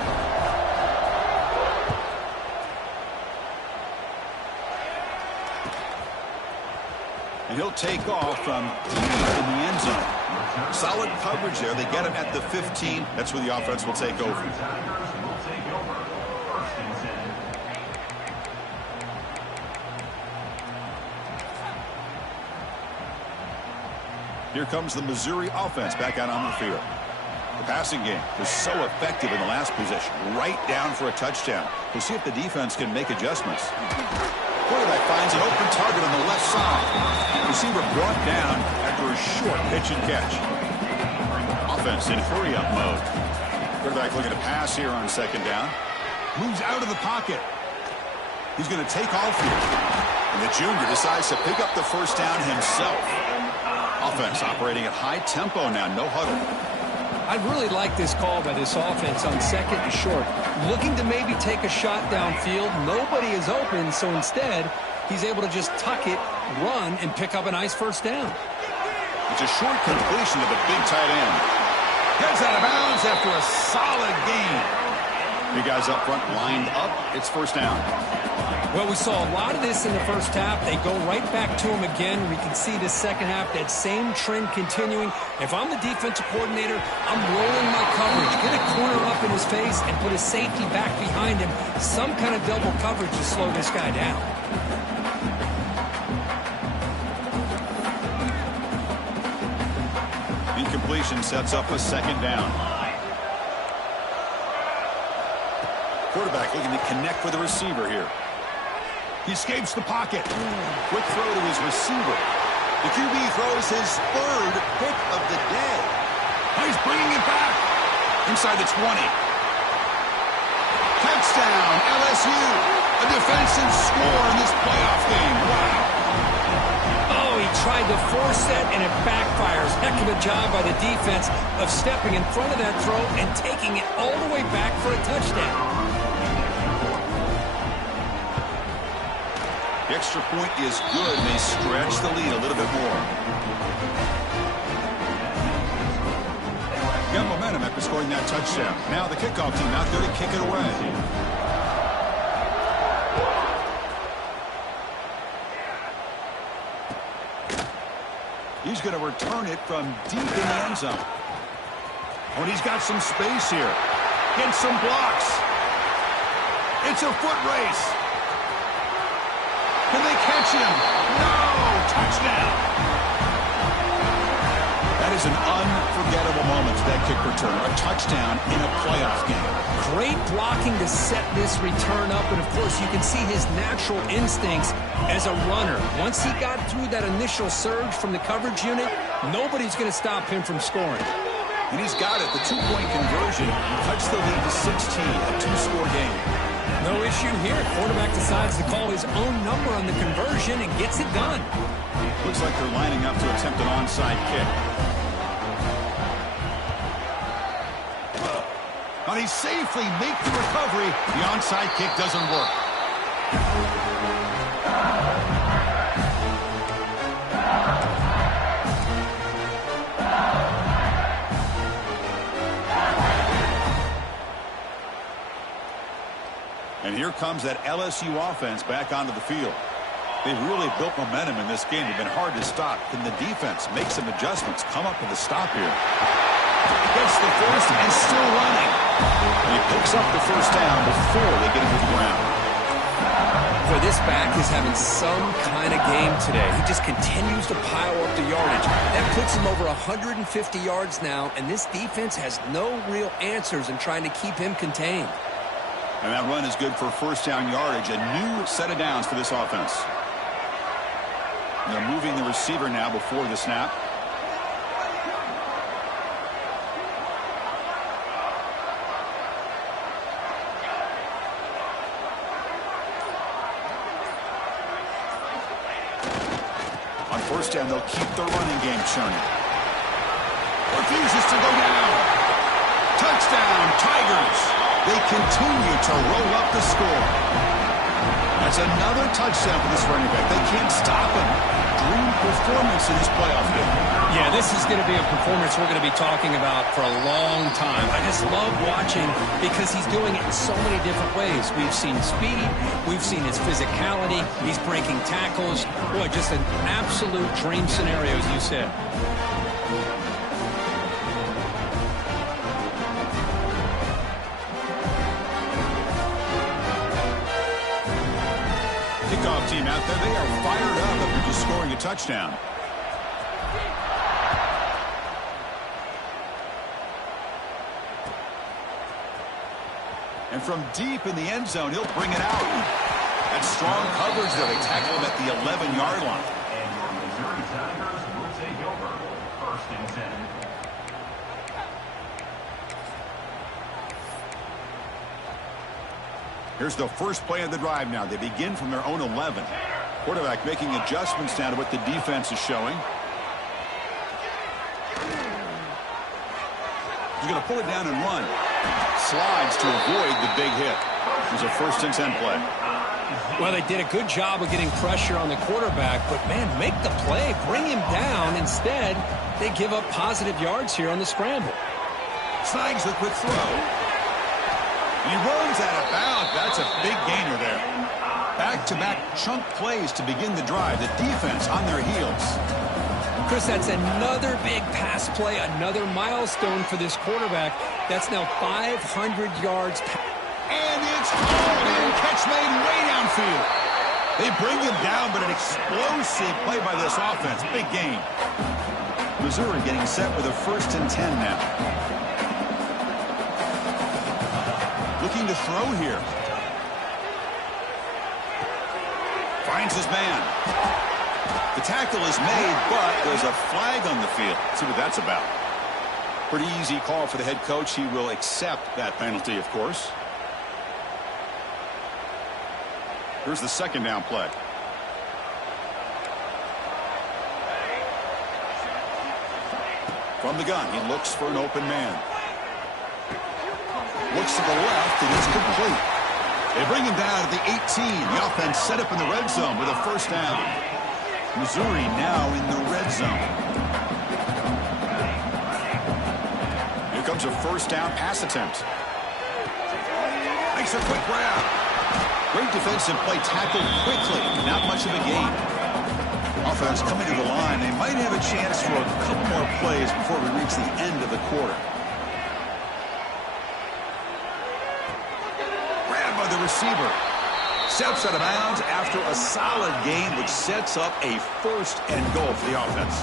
And he'll take off from deep in the end zone. Solid coverage there. They get him at the 15. That's where the offense will take over. Here comes the Missouri offense back out on the field. The passing game was so effective in the last possession. Right down for a touchdown. We'll see if the defense can make adjustments. Quarterback finds an open target on the left side. Receiver brought down after a short pitch and catch. Offense in hurry-up mode. Quarterback looking to pass here on second down. Moves out of the pocket. He's going to take off here. And the junior decides to pick up the first down himself. Offense operating at high tempo now. No huddle. I really like this call by this offense on second and short. Looking to maybe take a shot downfield. Nobody is open, so instead, he's able to just tuck it, run, and pick up a nice first down. It's a short completion to the big tight end. Gets out of bounds after a solid gain. You guys up front lined up. It's first down. Well, we saw a lot of this in the first half. They go right back to him again. We can see the second half, that same trend continuing. If I'm the defensive coordinator, I'm rolling my coverage. Get a corner up in his face and put a safety back behind him. Some kind of double coverage to slow this guy down. Incompletion sets up a second down. Quarterback looking to connect with the receiver here. He escapes the pocket. Quick throw to his receiver. The QB throws his third pick of the day. He's bringing it back. Inside the 20. Touchdown, LSU. A defensive score in this playoff game. Wow. Oh, he tried to force that, and it backfires. Heck of a job by the defense of stepping in front of that throw and taking it all the way back for a touchdown. The extra point is good, and they stretch the lead a little bit more. Got momentum after scoring that touchdown. Now the kickoff team out there to kick it away. He's going to return it from deep in the end zone. Oh, and he's got some space here. Gets some blocks. It's a foot race. Can they catch him? No! Touchdown! That is an unforgettable moment for that kick return. A touchdown in a playoff game. Great blocking to set this return up, and of course you can see his natural instincts as a runner. Once he got through that initial surge from the coverage unit, nobody's going to stop him from scoring. And he's got it. The two-point conversion cuts the lead to 16, a two-score game. No issue here. Quarterback decides to call his own number on the conversion and gets it done. Looks like they're lining up to attempt an onside kick. And he safely makes the recovery. The onside kick doesn't work. And here comes that LSU offense back onto the field. They've really built momentum in this game. They've been hard to stop. Can the defense make some adjustments, come up with a stop here? Gets the first and still running. And he picks up the first down before they get him to the ground. Boy, this back is having some kind of game today. He just continues to pile up the yardage. That puts him over 150 yards now, and this defense has no real answers in trying to keep him contained. And that run is good for first down yardage. A new set of downs for this offense. And they're moving the receiver now before the snap. On first down, they'll keep the running game churning. Refuses to go down. Touchdown, Tigers. They continue to roll up the score. That's another touchdown for this running back. They can't stop him. Dream performance in this playoff game. Yeah, this is going to be a performance we're going to be talking about for a long time. I just love watching because he's doing it in so many different ways. We've seen speed. We've seen his physicality. He's breaking tackles. Boy, just an absolute dream scenario, as you said. Kickoff team out there, they are fired up after just scoring a touchdown. And from deep in the end zone, he'll bring it out. That's strong coverage there. They tackle him at the 11-yard line. And your Missouri Tigers will take over. First and 10. Here's the first play of the drive now. They begin from their own 11. Quarterback making adjustments now to what the defense is showing. He's going to pull it down and run. Slides to avoid the big hit. There's a first and 10 play. Well, they did a good job of getting pressure on the quarterback, but, man, make the play. Bring him down. Instead, they give up positive yards here on the scramble. Snags the quick throw. He runs out of bounds. That's a big gainer there. Back-to-back chunk plays to begin the drive. The defense on their heels. Chris, that's another big pass play, another milestone for this quarterback. That's now 500 yards. And it's hauled in. Catch made way downfield. They bring him down, but an explosive play by this offense. Big gain. Missouri getting set with a 1st and 10 now. Looking to throw here. Finds his man. The tackle is made, but there's a flag on the field. Let's see what that's about. Pretty easy call for the head coach. He will accept that penalty, of course. Here's the 2nd down play. From the gun, he looks for an open man. Looks to the left, and it's complete. They bring him down at the 18. The offense set up in the red zone with a 1st down. Missouri now in the red zone. Here comes a 1st down pass attempt. Makes a quick grab. Great defensive play, tackled quickly. Not much of a gain. Offense coming to the line. They might have a chance for a couple more plays before we reach the end of the quarter. Grabbed by the receiver. Steps out of bounds after a solid gain, which sets up a 1st and goal for the offense.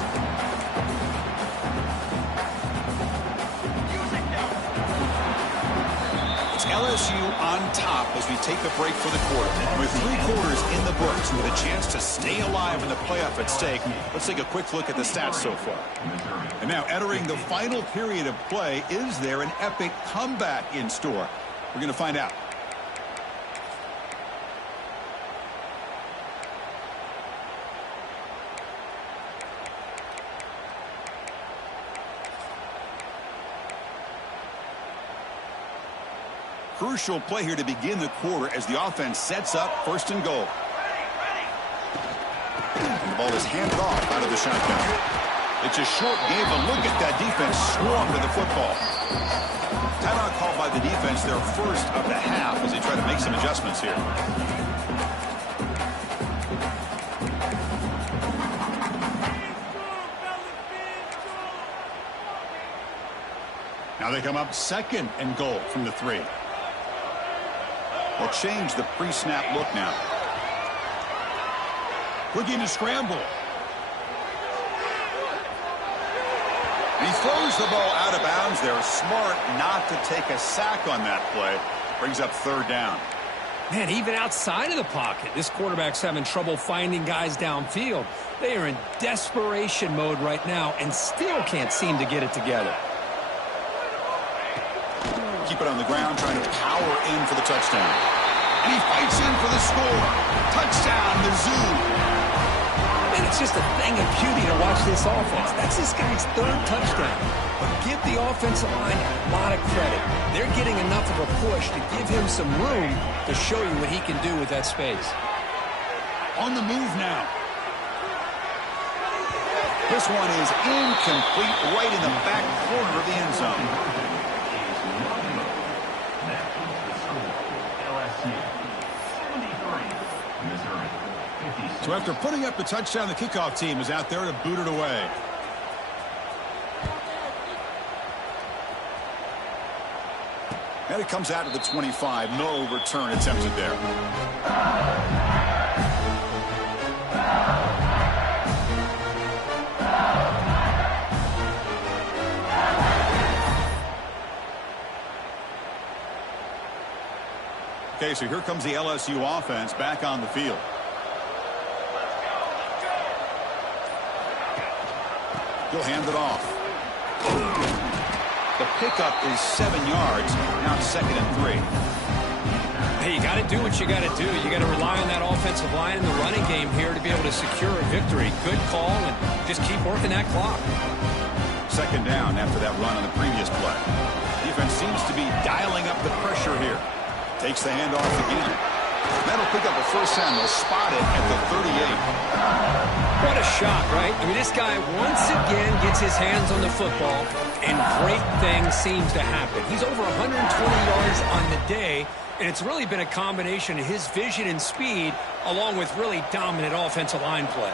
It's LSU on top as we take a break for the quarter. With 3 quarters in the books with a chance to stay alive in the playoff at stake, let's take a quick look at the stats so far. And now entering the final period of play, is there an epic comeback in store? We're going to find out. Crucial play here to begin the quarter as the offense sets up 1st and goal. And the ball is handed off out of the shotgun. It's a short game, but look at that defense swarm to the football. Timeout called by the defense, their 1st of the half as they try to make some adjustments here. Now they come up 2nd and goal from the 3. They'll change the pre-snap look now. Looking to scramble. And he throws the ball out of bounds there. Smart not to take a sack on that play. Brings up 3rd down. Man, even outside of the pocket, this quarterback's having trouble finding guys downfield. They are in desperation mode right now and still can't seem to get it together. Keep it on the ground, trying to power in for the touchdown. And he fights in for the score. Touchdown, Mizzou. Man, it's just a thing of beauty to watch this offense. That's this guy's 3rd touchdown. But give the offensive line a lot of credit. They're getting enough of a push to give him some room to show you what he can do with that space. On the move now. This one is incomplete, right in the back corner of the end zone. So after putting up the touchdown, the kickoff team is out there to boot it away. And it comes out to the 25. No return attempted there. Okay, so here comes the LSU offense back on the field. He'll hand it off. The pickup is 7 yards. Now it's 2nd and 3. Hey, you got to do what you got to do. You got to rely on that offensive line in the running game here to be able to secure a victory. Good call, and just keep working that clock. 2nd down after that run on the previous play. Defense seems to be dialing up the pressure here. Takes the handoff again. That'll pick up a 1st down. They'll spot it at the 38. What a shot, right? I mean, this guy once again gets his hands on the football, and great things seems to happen. He's over 120 yards on the day, and it's really been a combination of his vision and speed along with really dominant offensive line play.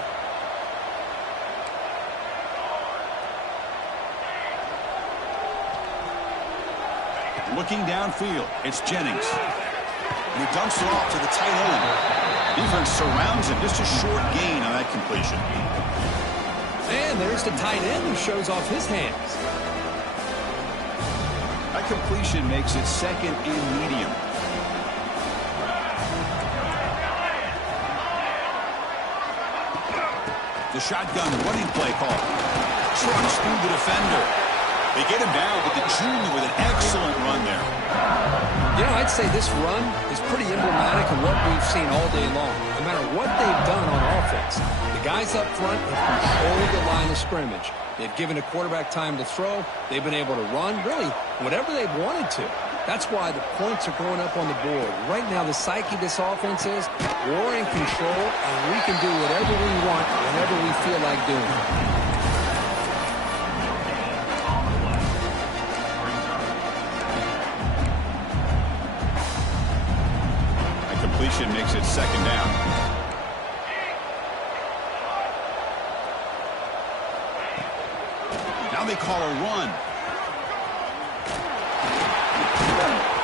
Looking downfield, it's Jennings. And he dumps it off to the tight end. Defense surrounds him. Just a short gain on that completion. And there's the tight end who shows off his hands. That completion makes it second and medium. The shotgun running play call. Trucks through the defender. They get him down, but the junior with an excellent run there. You know, I'd say this run is pretty emblematic of what we've seen all day long. No matter what they've done on offense, the guys up front have controlled the line of scrimmage. They've given a quarterback time to throw. They've been able to run, really, whatever they've wanted to. That's why the points are going up on the board. Right now, the psyche of this offense is we're in control, and we can do whatever we want whenever we feel like doing it. Completion makes it second down. Now they call a run.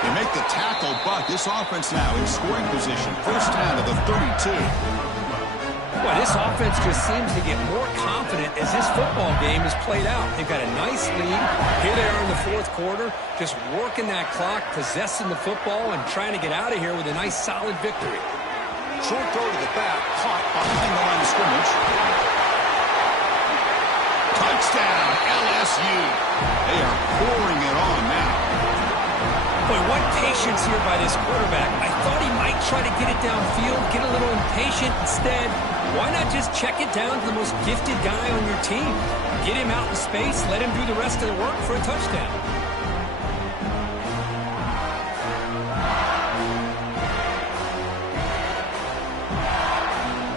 They make the tackle, but this offense now in scoring position. First down to the 32. Boy, this offense just seems to get more confident as this football game is played out. They've got a nice lead. Here they are in the fourth quarter, just working that clock, possessing the football, and trying to get out of here with a nice, solid victory. Short throw to the back, caught behind the line of scrimmage. Touchdown, LSU. They are pouring it on now. Boy, what patience here by this quarterback. I thought he might try to get it downfield, get a little impatient. Instead, why not just check it down to the most gifted guy on your team? Get him out in space, let him do the rest of the work for a touchdown.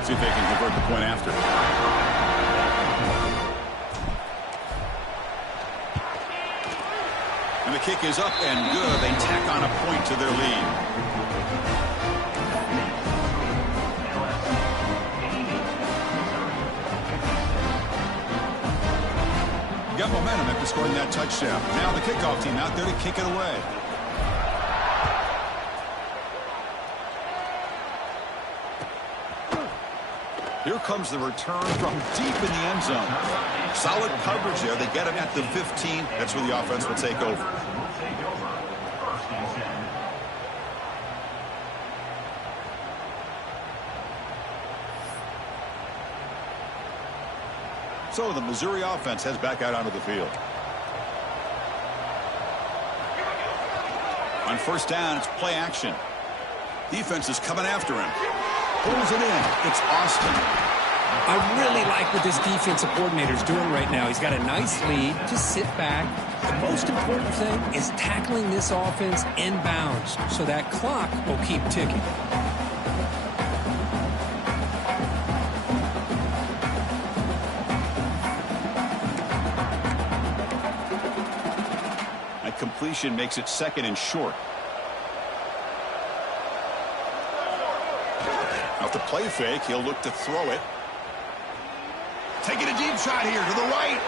See if they can convert the point after. And the kick is up and good. They tack on a point to their lead. Got momentum after scoring that touchdown. Now the kickoff team out there to kick it away. Here comes the return from deep in the end zone. Solid coverage there. They get him at the 15. That's where the offense will take over. So the Missouri offense heads back out onto the field. On first down, it's play action. Defense is coming after him. Pulls it in. It's Austin. I really like what this defensive coordinator is doing right now. He's got a nice lead. Just sit back. The most important thing is tackling this offense inbounds so that clock will keep ticking. That completion makes it second and short. Off the play fake, he'll look to throw it. Taking a deep shot here to the right.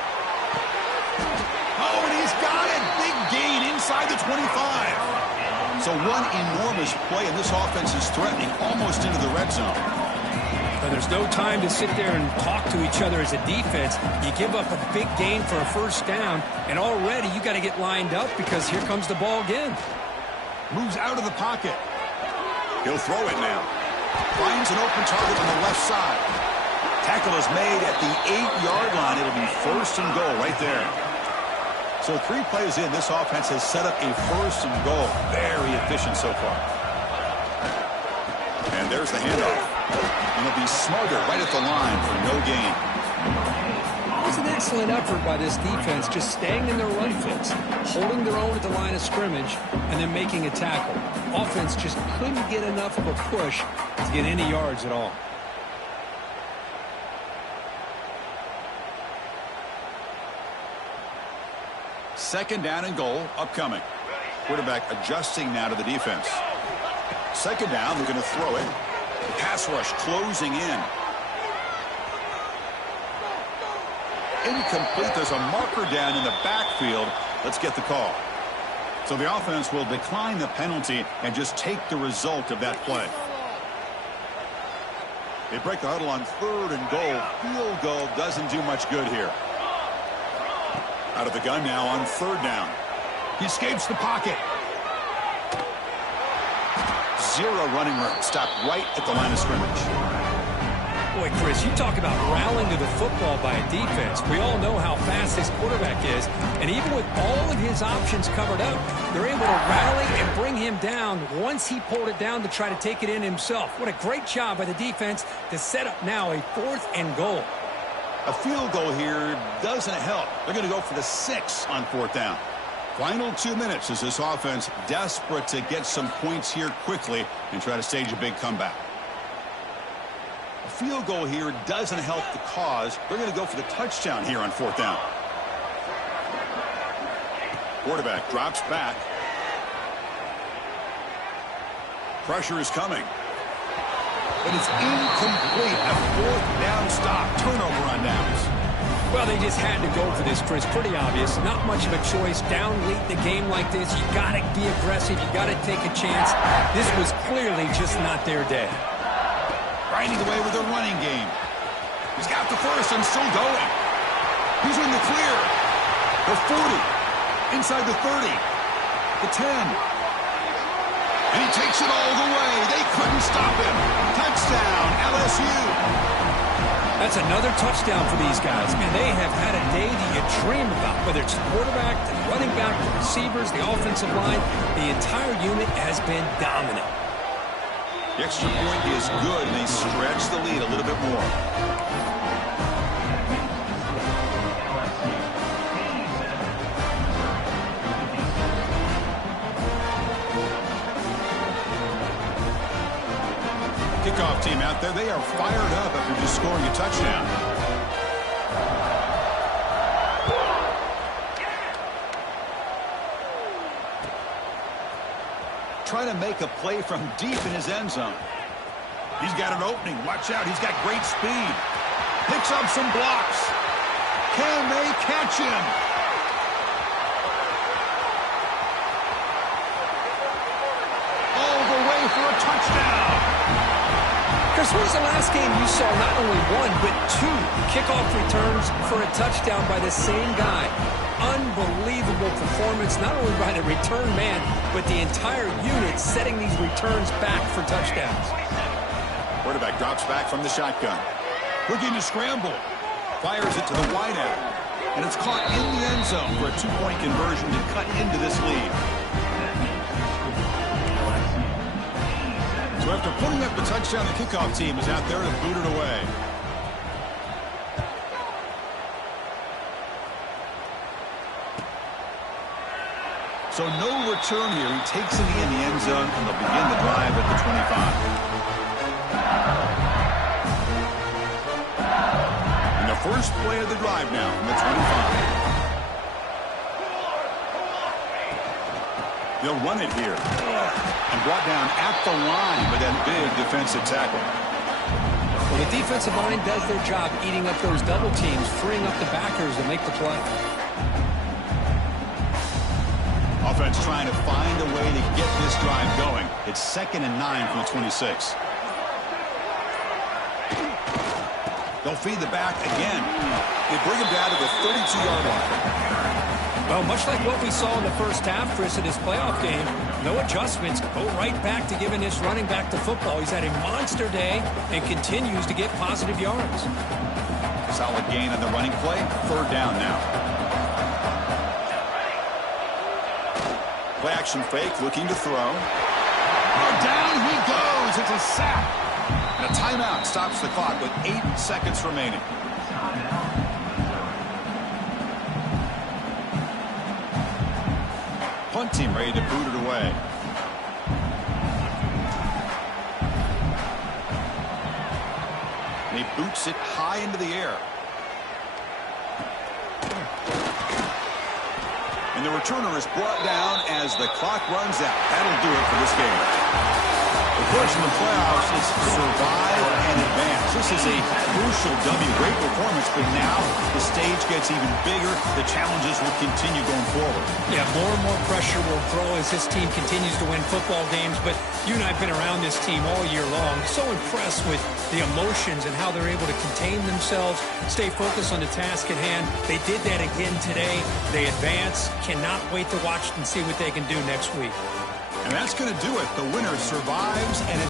Oh, and he's got it. Big gain inside the 25. So one enormous play, and this offense is threatening almost into the red zone. But there's no time to sit there and talk to each other as a defense. You give up a big gain for a first down, and already you got to get lined up because here comes the ball again. Moves out of the pocket. He'll throw it now. Finds an open target on the left side. Tackle is made at the 8-yard line. It'll be first and goal right there. So 3 plays in, this offense has set up a first and goal. Very efficient so far. And there's the handoff. And it'll be Smarter right at the line for no gain. It was an excellent effort by this defense, just staying in their run fits, holding their own at the line of scrimmage, and then making a tackle. Offense just couldn't get enough of a push to get any yards at all. second down and goal upcoming. Quarterback adjusting now to the defense. Second down, they're going to throw it. The pass rush closing in. Incomplete. There's a marker down in the backfield. Let's get the call. So the offense will decline the penalty and just take the result of that play. They break the huddle on third and goal. Field goal doesn't do much good here. Out of the gun now on third down. He escapes the pocket. Zero running room. Stopped right at the line of scrimmage. Boy, Chris, you talk about rallying to the football by a defense. We all know how fast this quarterback is, and even with all of his options covered up, they're able to rally and bring him down once he pulled it down to try to take it in himself. What a great job by the defense to set up now a 4th and goal. A field goal here doesn't help. They're going to go for the 6 on 4th down. Final 2 minutes as this offense desperate to get some points here quickly and try to stage a big comeback. A field goal here doesn't help the cause. They're going to go for the touchdown here on 4th down. Quarterback drops back. Pressure is coming. But it's incomplete. A 4th down stop. Turnover on downs. Well, they just had to go for this, Chris. Pretty obvious. Not much of a choice. Down late in the game like this, you got to be aggressive. You got to take a chance. This was clearly just not their day. Grinding away with a running game. He's got the first and still going. He's in the clear. The 40. Inside the 30. The 10. And he takes it all the way. They couldn't stop him. Touchdown, LSU. That's another touchdown for these guys. Man, they have had a day that you dream about, whether it's the quarterback, the running back, the receivers, the offensive line. The entire unit has been dominant. The extra point is good, and they stretch the lead a little bit more. Kickoff team out there, they are fired up after just scoring a touchdown. Trying to make a play from deep in his end zone. He's got an opening. Watch out. He's got great speed. Picks up some blocks. Can they catch him? All the way for a touchdown. Chris, when was the last game you saw not only 1, but 2 kickoff returns for a touchdown by the same guy? Unbelievable performance, not only by the return man, but the entire unit setting these returns back for touchdowns. Quarterback drops back from the shotgun. Looking to scramble. Fires it to the wideout. And it's caught in the end zone for a 2-point conversion to cut into this lead. So after putting up the touchdown, the kickoff team is out there to boot it away. So no return here. He takes it in the end zone, and they'll begin the drive at the 25. And the first play of the drive now from the 25. They'll run it here. And brought down at the line with that big defensive tackle. Well, the defensive line does their job eating up those double teams, freeing up the backers to make the play. Offense trying to find a way to get this drive going. It's 2nd and 9 from the 26. They'll feed the back again. They bring him down to the 32-yard line. Well, much like what we saw in the first half, Chris, in this playoff game, no adjustments. Go right back to giving this running back to football. He's had a monster day and continues to get positive yards. Solid gain on the running play. 3rd down now. Play action fake, looking to throw. Oh, down he goes. It's a sack. And a timeout stops the clock with 8 seconds remaining. Punt team ready to boot it away. And he boots it high into the air. And the returner is brought down as the clock runs out. That'll do it for this game. Of course, in the playoffs, it's survive and advance. This is a crucial W. Great performance, but now the stage gets even bigger. The challenges will continue going forward. Yeah, more and more pressure will grow as this team continues to win football games. But you and I have been around this team all year long. So impressed with the emotions and how they're able to contain themselves, stay focused on the task at hand. They did that again today. They advance. Cannot wait to watch and see what they can do next week. And that's going to do it. The winner survives and